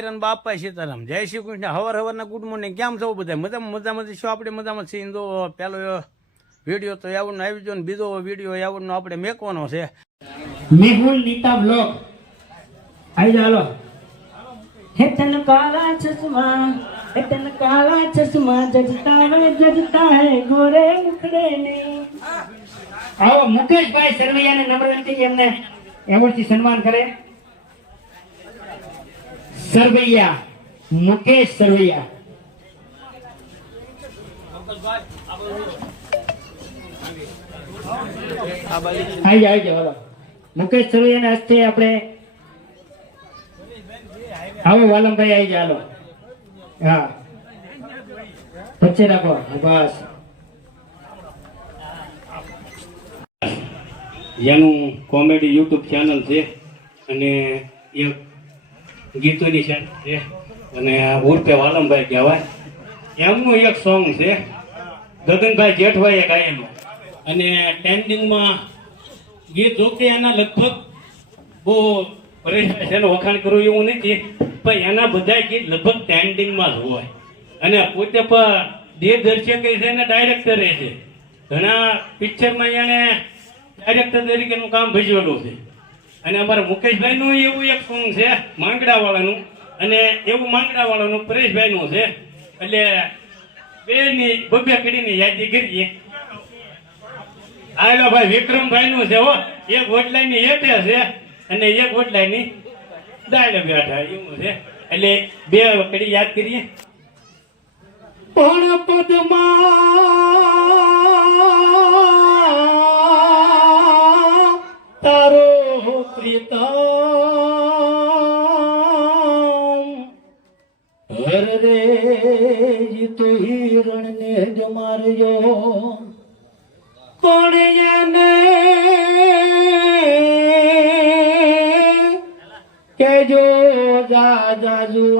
Iron બાપા સીતારામ જય Shri Krishna હવારના good morning કેમ છો બધા મજામાં શું આપણે મજામાં છીએ તો પેલો વિડીયો તો આવડનો આવી ગયો ને બીજો વિડીયો આવડનો આપણે મેકવાનો છે મેહુલ નીતા બ્લોગ આવી ચાલો હે તન કાલા ચશ્મા જજતા હે ગોરે મુખડે ને આવો મુકેશભાઈ સરવૈયાને નમ્ર વિનંતી એમને એવોર્ડથી સન્માન કરે સરવૈયા મુકેશ સરવૈયા આવી જાઓ હાલો મુકેશ સરવૈયાના હસ્તે આપણે આવો વાલમભાઈ આવી જાઓ હા વચ્ચે રાખો બસ એનું કોમેડી યુટ્યુબ ચેનલ છે અને એક ગીતોની ચેનલ છે અને ઉર્ફે વાલમભાઈ કહેવાય એમનું એક સોંગ છે ગગનભાઈ જેઠભાઈએ ગાયેલું અને ટ્રેન્ડિંગમાં ગીત જોકે એના લગભગ બહુ એનું વખાણ કરવું એવું નથી પણ એના બધા ગીત લગભગ ટ્રેન્ડિંગમાં જ હોય અને પોતે પણ દિગ્દર્શક છે અને ડાયરેક્ટરે છે ઘણા પિક્ચરમાં એને ડાયરેક્ટર તરીકેનું કામ ભજવેલું છે અને અમારા મુકેશભાઈનું એવું એક સોંગ છે માંગડાવાળાનું અને એવું માંગડાવાળાનું પરેશભાઈનું છે એટલે બેની બબ્બે કડીની યાદી કરીએ આયલો ભાઈ વિક્રમભાઈનું છે હો એક વડલાઈની હેઠે છે અને એક વડલાઈની દાડે બેઠા એવું છે એટલે બે કડી યાદ કરીએ પણ પદમાં તારો પ્રીતમ હર રે તો હિરણ ને જ મારજો પણ એને કેજો દાદા જુવાર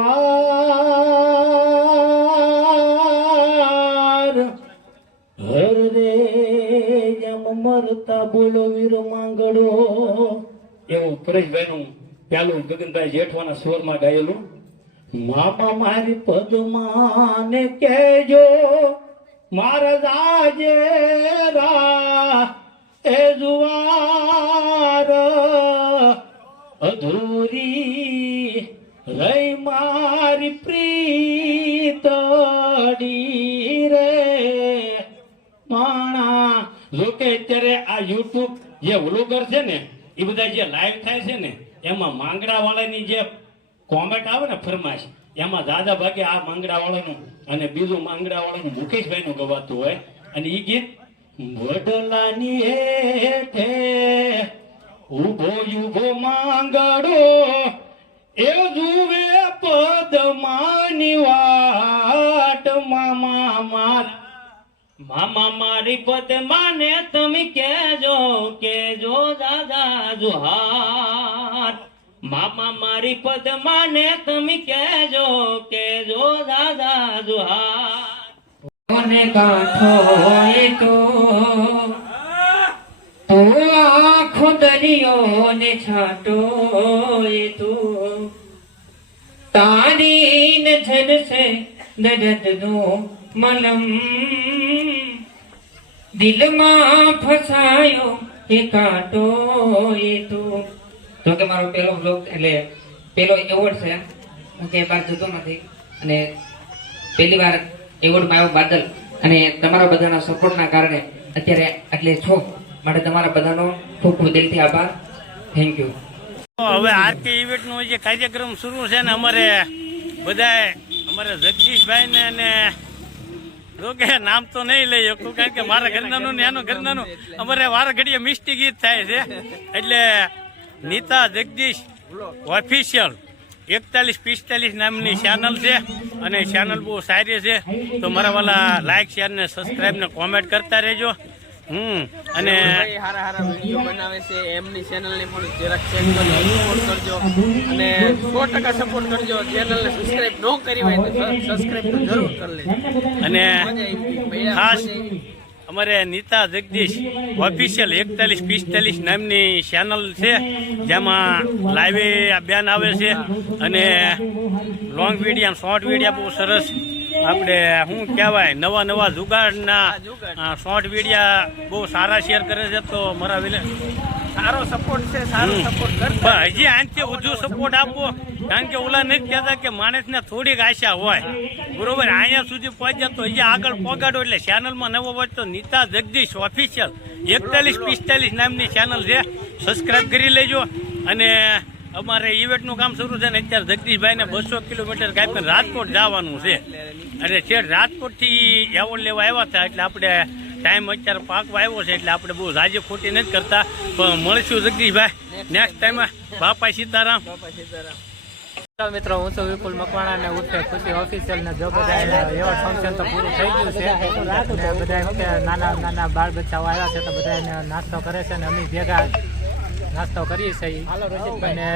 હર રે એમ મરતા બોલો વીર માંગડો એવું પરેશભાઈનું પેલું ગગનભાઈ જેઠવાના સ્વરમાં ગાયેલું મામા મારી પદમાં ને કેજો મારા રાજે રા એ જુવાર અધૂરી રહી મારી પ્રીતડી રે માણા જોકે અત્યારે આ યુટ્યુબ જે વ્લોગર છે ને એ બધા જે લાઈવ થાય છે ને એમાં માંગડા વાળાની જે કોમેન્ટ આવે ને ફરમાશ એમાં દાદા ભાગે આ માંગડા વાળાનું અને બીજું માંગડા વાળાનું મુકેશભાઈનું ગવાતું હોય અને એ ગીત વડલાની હેઠે ઉભો યુભો માંગડો એ જુએ પદમાની વાટ મામા મારી પદમાને તમે કેજો દાદા જુહાર મામા મારી પદમાને તમે કેજો દાદા જુહાર મને કાંઠો તો આખો દરિયો ને છાંટો તું તારી નજર છે દર્દ નો મલમ દિલમાં ફસાયો એ કાંટો તું જો કે મારો પહેલો બ્લોગ એટલે પહેલો એવોર્ડ છે હું કે બાર જતો નથી અને પહેલી વાર એવોર્ડમાં આવ્યો બાદલ અને તમારા બધાના સપોર્ટના કારણે અત્યારે એટલે છો માટે તમારા બધાનો ખૂબ ખૂબ દિલથી આભાર થેન્ક યુ હવે આરકે ઇવેન્ટનો જે કાર્યક્રમ શરૂ છે ને અમારે બધાએ અમારે જગદીશભાઈ ને અને જો કે નામ તો નહીં લઈ શકું કારણ કે મારા ઘરનાનું ને એનું ઘરનાનું અમારે વારા ઘડીએ મિસ્ટી ગીત થાય છે એટલે નીતા જગદીશ ઓફિશિયલ 4145 નામની ચેનલ છે અને ચેનલ બહુ સારી છે તો મારા વાલા લાઈક શેર ને સબસ્ક્રાઈબ ને કોમેન્ટ કરતા રહેજો અને હારા હારા વિડીયો બનાવે છે એમની ચેનલને પણ જરાક ચેક કરજો સપોર્ટ કરજો અને 100% સપોર્ટ કરજો ચેનલને સબસ્ક્રાઇબ ન કરી હોય તો સબસ્ક્રાઇબ તો જરૂર કરી લેજો અને ખાસ અમારે નીતા જગદીશ ઓફિશિયલ 4145 નામની ચેનલ છે, જેમાં લાઈવ આ બેન આવે છે અને લોંગ વિડીયો શોર્ટ વિડીયો બહુ સરસ આપણે શું કહેવાય નવા જુગાડના શોર્ટ વિડીયો બહુ સારા શેર કરે છે. તો મારા સારો સપોર્ટ છે, સારો સપોર્ટ કરતા પણ હજી આનાથી વધુ સપોર્ટ આપવો, કારણ કે ઓલા નથી કહેતા કે માણસને થોડીક આશા હોય, બરોબર. અહીંયા સુધી પહોંચ્યા તો હજી આગળ પહોંચાડો. એટલે ચેનલમાં નવો હોય તો નીતા જગદીશ ઓફિશિયલ 4145 નામની ચેનલ છે, સબસ્ક્રાઈબ કરી લેજો. અને અમારે ઇવેન્ટનું કામ શરૂ છે ને અત્યારે જગદીશભાઈને 200 કિલોમીટર કાપીને રાજકોટ જવાનું છે. અને છેક રાજકોટથી એવોર્ડ લેવા આવ્યા હતા, એટલે આપણે ટાઈમ અત્યારે પાકવા આવ્યો છે, એટલે આપણે બહુ રાજી ખોટી નથી કરતા. પણ મળીશું જગદીશભાઈ નેક્સ્ટ ટાઈમ. બાપા સીતારામ. મિત્રો, હું છું વિપુલ મકવાણા અને ઉર્ફે ખુશી ઓફિશિયલ ને જો બધા એવા ફંક્શન તો પૂરું થઈ ગયું છે અને બધા નાના બાળ બચ્ચાઓ આવ્યા છે તો બધા નાસ્તો કરે છે અને અમે ભેગા નાસ્તો કરીએ છીએ. અને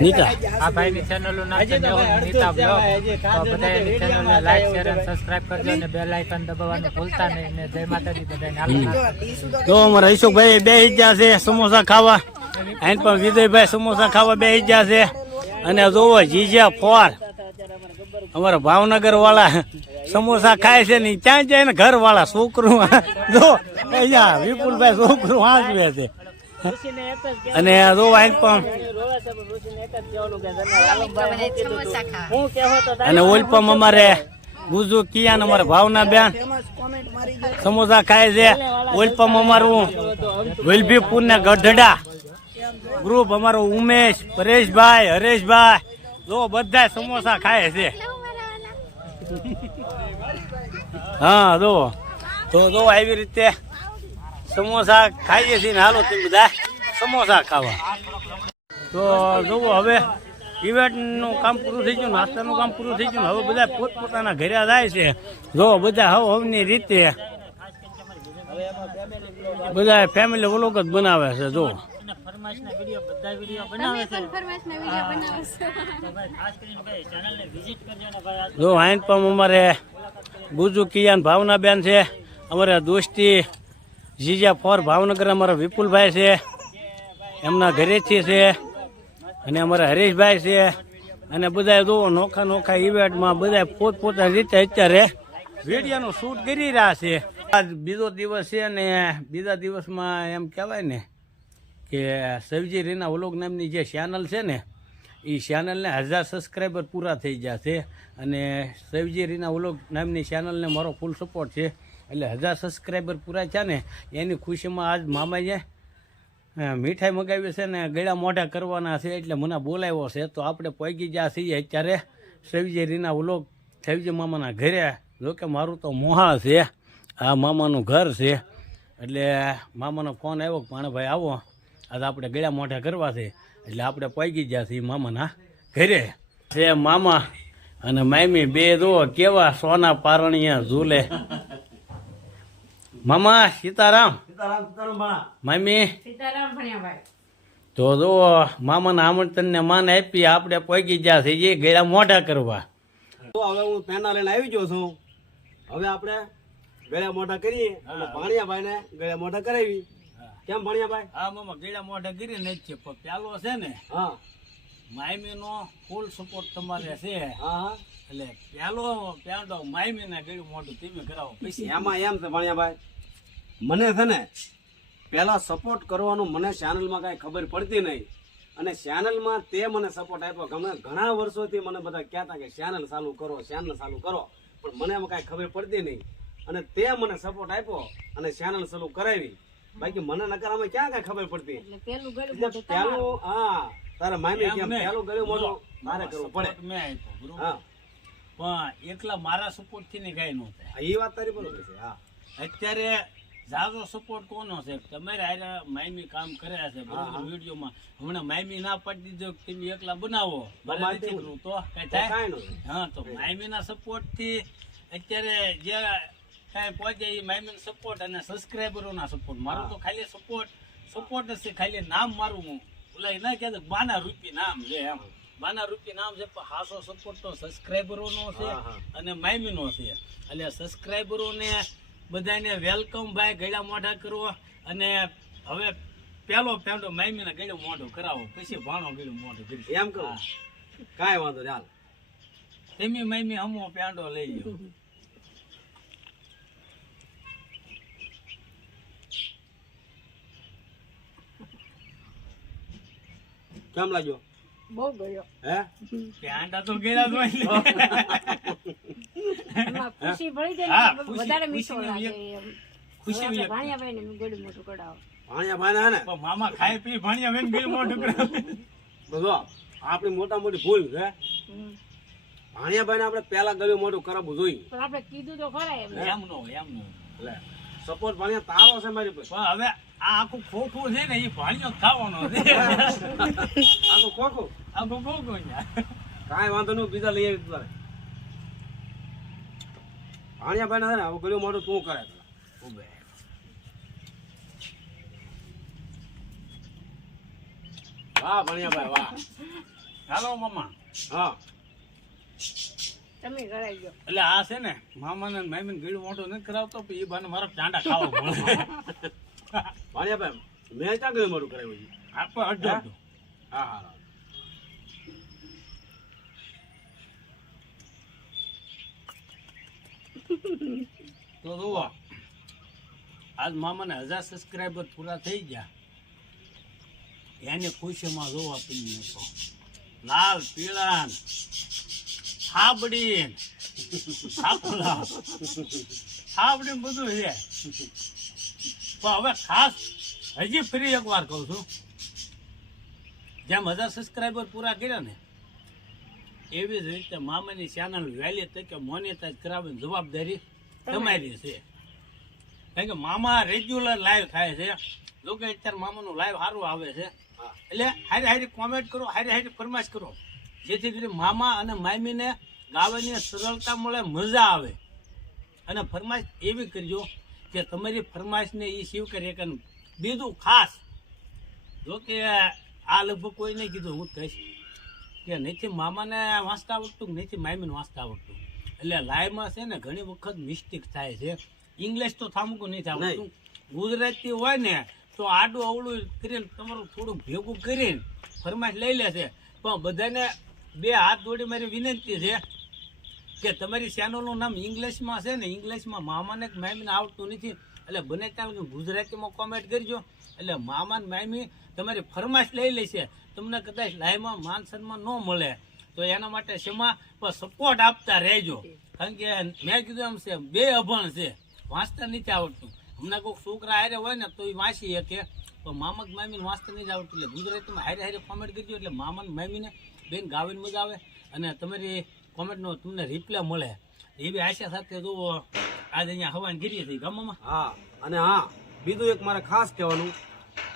નીતા આ ભાઈની ચેનલનું નામ છે નીતા બ્લોગ. તો બધા એની ચેનલને લાઈક શેર અને સબસ્ક્રાઇબ કરજો અને બેલ આઇકન દબાવવાનું ભૂલતા નહીં. અને જય માતાજી બધાને. તો અમારા ઈશુભાઈ બેસી ગયા છે સમોસા ખાવા. અહીં પણ વિજયભાઈ સમોસા ખાવા બેસી ગયા છે. અને જોવો જીજ્યા ફોર અમારા ભાવનગર વાળા સમોસા ખાય છે ને ત્યાં જાય ને ઘર વાળા છોકરું જો અહીંયા વિપુલભાઈ છોકરું વાંચવે છે. અને જો અહીં પણ અને ઓલપમ અમારે ગુજુ કિયાન અમારે ભાવના બેન સમોસા ખાય છે. ઓલપમ અમારું વલભીપુર ને ગઢડા ગ્રુપ અમારું ઉમેશ, પરેશભાઈ, હરેશભાઈ જો બધા સમોસા ખાય છે. હા તો જો આવી રીતે સમોસા ખાઈએ છીએ ને હાલો તમે બધા સમોસા ખાવા. તો જોવો હવે ઇવેન્ટનું કામ પૂરું થઈ ગયું, નાસ્તાનું કામ પૂરું થઈ ગયું, હવે બધા પોતપોતાના ઘરે જાય છે. જો બધા હવની રીતે બધા ફેમિલી વ્લોગ જ બનાવે છે. જો જો આઈન પણ અમારે ગુજુ કિયાન ભાવના બેન છે, અમારે દોસ્તી જીજા ફોર ભાવનગર અમારા વિપુલભાઈ છે, એમના ઘરેથી છે. અને અમારા હરેશભાઈ છે. અને બધા જો નોખા ઇવેન્ટમાં બધા પોતપોતાની રીતે અત્યારે વિડીયોનું શૂટ કરી રહ્યા છે. આજ બીજો દિવસ છે ને બીજા દિવસમાં એમ કહેવાય ને કે સવજી રીના વ્લોગ નામની જે ચેનલ છે ને એ ચેનલને 1000 સબસ્ક્રાઈબર પૂરા થઈ ગયા છે. અને સવજી રીના વ્લોગ નામની ચેનલને મારો ફૂલ સપોર્ટ છે. એટલે 1000 સબસ્ક્રાઈબર પૂરા છે ને એની ખુશીમાં આજ મામાએ મીઠાઈ મગાવી છે ને ગળા મોઢા કરવાના છે, એટલે મને બોલાવ્યો છે. તો આપણે પહોંચી ગયા છીએ અત્યારે સવજી રીના વ્લોગ સવજી મામાના ઘરે. જોકે મારું તો મોહા છે, આ મામાનું ઘર છે. એટલે મામાનો ફોન આવ્યો કે ભાણભાઈ આવો, આજે આપણે ગળા મોઢા કરવા છે. એટલે આપણે પહોંચી ગયા છીએ મામાના ઘરે. છે મામા અને મામી બે જો કેવા સોના પારણીયા ઝૂલે. મામા સીતારામ. મામી તો જો મામાના આમંત્રણને માન આપી આપણે પહોંચી ગયા છીએ ગળા મોઢા કરવા. તો હવે હું પેના લઈને આવી ગયો છું. હવે આપણે ગળ્યા મોઢા કરીએ અને ભાણિયાભાઈ ને ગળ્યા મોઢા કરાવી. કેમ ભાણિયાભાઈ? હા મામા ગળા મોઢા કરી ને છે, પણ પેલો છે ને હા માયમી નો ફૂલ સપોર્ટ તમારે છે. હા એટલે પેલો માયમી ને ગળું મોઢું તમે કરાવો. પછી એમાં એમ છે ભાણિયાભાઈ, મને છે ને પેલા સપોર્ટ કરવાનું મને ચેનલમાં કાંઈ ખબર પડતી નહીં. અને ચેનલમાં તે મને સપોર્ટ આપ્યો. ઘણા વર્ષોથી મને બધા કહેતા કે ચેનલ ચાલુ કરો, પણ મને એમાં કાંઈ ખબર પડતી નહીં. અને તે મને સપોર્ટ આપ્યો અને ચેનલ ચાલુ કરાવી. બાકી મને નકારામાં ક્યાં કાંઈ ખબર પડતી. એટલે પેલું હા તારા મામી કેમ પેલું ગળ્યું મોઢું મારે કરવું પડે. મેં આપ્યો હા પણ એકલા મારા સપોર્ટ થી ને કઈ ન થાય. એ વાત તારી બરોબર છે. હા અત્યારે ઝાઝો સપોર્ટ કોનો છે? તમારે હારે માયમી કામ કર્યા છે બરોબર. વિડીયોમાં હમણાં માયમી ના પાડી દીધો કે તમે એકલા બનાવો તો કઈ થાય? હા તો માયમી ના સપોર્ટ થી અત્યારે જે કઈ પહોંચે એ માયમી સપોર્ટ અને સબસ્ક્રાઈબરો ના સપોર્ટ. મારું તો ખાલી સપોર્ટ જ છે, ખાલી નામ મારું ઓલા ના કહેતો બાના રૂપી નામ છે. એમ બાના રૂપી નામ છે, પણ હાસો સપોર્ટ તો સબસ્ક્રાઈબરો નો છે અને માયમી નો છે. એટલે સબસ્ક્રાઈબરો ને બધાને વેલકમ ભાઈ, ગળા મોઢા કરવો. અને હવે પેલો પેંડો મામીને ગળું મોઢું કરાવો, પછી ભાણો ગળું મોઢું કરી. એમ કરો કાંઈ વાંધો નહીં હાલ. તમે મામી હમો પેંડો લઈ લો. કેમ લાગ્યો? બહુ ગયો હે પેંડા તો ગળા જ હોય ને. એમાં ખુશી ભળી જાય હા, ને ખુશી- વધારે મીઠો ખુશીનો લાગે વ્યક્ત- એમ. ખુશી હવે વ્યક્ત. ભાણિયાભાઈને મેં ગળું મોટું કઢાવો. ભાણિયા ભાઈ હે ને પણ મામા ખાઈ પી ભાણિયા વેન ગળું મોઢું કરાવે. તો જો આપણી મોટા મોટી ભૂલ છે. હમ. ભાણિયા ભાઈ આપણે પેલા ગળ્યું મોટું કરાવવું જોઈએ. પણ આપણે કીધું તો ખરા એમ એમનો એટલે સપોર્ટ ભાણિયા તારો છે મારી પાસે. પણ હવે આ આખું ખોખું છે ને એ ભાણિયો જ ખાવાનો છે. આ તો ખોખું આખું ખોખું છે. કાંઈ વાંધો નહીં, બીજા લઈ આવી તારે. ભાણિયા ભાઈ છે ને હવે ગળ્યું મોટું તું કરે પેલા. ઉભે. વાહ ભાણિયા ભાઈ વાહ. હાલો મામા. હા તમે કરાઈ ગયો એટલે આ છે ને મામાને ને મામીને ગળું મોટું નથી કરાવતો, પણ એ બાને મારા ચાંડા ખાવા મળે. ભાણિયા ભાઈ મેં ક્યાં ગળ્યું મોટું કરાવ્યું છે? આપણે અડધો અડધો. હા હા તો જુઓ, આજ મામાને 1000 સબસ્ક્રાઈબર પૂરા થઈ ગયા. એની ખુશીમાં જોવા પીને તો લાલ પીળા થાબડી થાપલા થાબડી બધું છે. પણ હવે ખાસ હજી ફરી એકવાર કહું છું, જેમ 1000 સબસ્ક્રાઈબર પૂરા કર્યા ને એવી જ રીતે મામાની ચેનલ વહેલી તકે મોનેટાઈઝ કરાવવાની જવાબદારી તમારી છે. કારણ કે મામા રેગ્યુલર લાઈવ થાય છે. લોકો અત્યારે મામાનું લાઈવ સારું આવે છે, એટલે હારી હારી કોમેન્ટ કરો, હારી હારી ફરમાઈશ કરો, જેથી કરી મામા અને મામીને ગાવાની સરળતા મળે, મજા આવે. અને ફરમાઈશ એવી કરજો કે તમારી ફરમાઈશને એ સ્વીકારે. કે બીજું ખાસ જો કે આ લગભગ કોઈ નહીં કીધું, હું જ કહીશ કે નથી મામાને વાંચતા આવડતું, નથી મામીને વાંચતા આવડતું. એટલે લાઈવમાં છે ને ઘણી વખત મિસ્ટેક થાય છે. ઇંગ્લિશ તો થામકું નહીં આવડતું, ગુજરાતી હોય ને તો આડું અવળું કરીને તમારું થોડુંક ભેગું કરીને ફરમાઈશ લઈ લે છે. પણ બધાને બે હાથ જોડી મારી વિનંતી છે કે તમારી ચેનલનું નામ ઇંગ્લિશમાં છે ને, ઇંગ્લિશમાં મામાને કે મામીને આવડતું નથી, એટલે બને ત્યાં ગુજરાતીમાં કોમેન્ટ કરજો. એટલે મામા ને મામી તમારી ફરમાઈશ લઈ લેશે. તમને કદાચ લાઈવમાં માન સન્માન ન મળે તો એના માટે શેમાં પણ સપોર્ટ આપતા રહેજો. કારણ કે મેં કીધું એમ છે, બે અભણ છે, વાંચતા નથી આવડતું. હમણાં કોઈક છોકરા હારે હોય ને તો એ વાંચી શકે, પણ મામા મામીને વાંચતા નથી આવડતું. એટલે ગુજરાતીમાં હારે હારે કોમેન્ટ કરજો, એટલે મામા મામીને બેન ગાવાની મજા આવે અને તમારી કોમેન્ટનો તમને રિપ્લાય મળે એવી આશા સાથે જો આજે અહીંયા હવાન ગીરીએ છીએ ગામમાં. હા અને હા બીજું એક મારે ખાસ કહેવાનું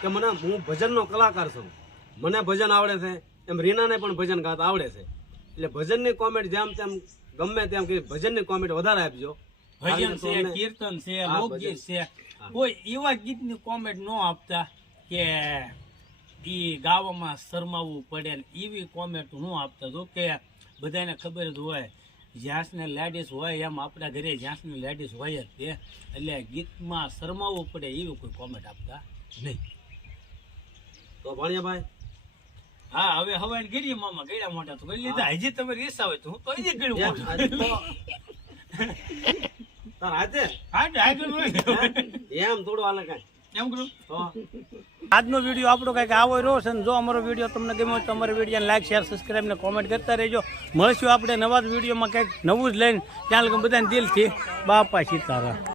કે હું ભજનનો કલાકાર છું, મને ભજન આવડે છે, એમ રીનાને પણ ભજન ગાતા આવડે છે. એટલે ભજનની કોમેન્ટ જેમ તેમ ગમે તેમ કે ભજનની કોમેન્ટ વધારે આપજો. ભજન છે, કીર્તન છે, લોકગીત છે, કોઈ એવા ગીતની કોમેન્ટ ન આપતા કે ઈ ગાવામાં શરમાવવું પડે ને એવી કોમેન્ટ ન આપતા. જો કે બધાને ખબર જ હોય જ્યાંસને લેડીઝ હોય એમ આપણા ઘરે જ્યાંસને લેડીઝ હોય જ તે, એટલે ગીતમાં શરમાવવું પડે એવી કોઈ કોમેન્ટ આપતા નહીં. તો ભાણિયાભાઈ હા હવે હવાઈ ગીરી મામા ગળ્યા મોટા તો કરી લીધા. હજી તમે રીસા હોય તો હું તો હજી ગળ્યું મોટું. તાર હાથે હા એમ થોડું હાલે કાંઈ એમ કરું. તો આજનો વિડીયો આપણો કંઈક આવો રહ્યો છે. જો અમારો વિડીયો તમને ગમ્યો હોય તો અમારા વિડીયોને લાઈક શેર સબસ્ક્રાઈબ ને કોમેન્ટ કરતા રહેજો. મળશું આપણે નવા જ વિડીયોમાં કંઈક નવું જ લઈને. ત્યાં લગી બધાને દિલથી બાપા સીતારામ.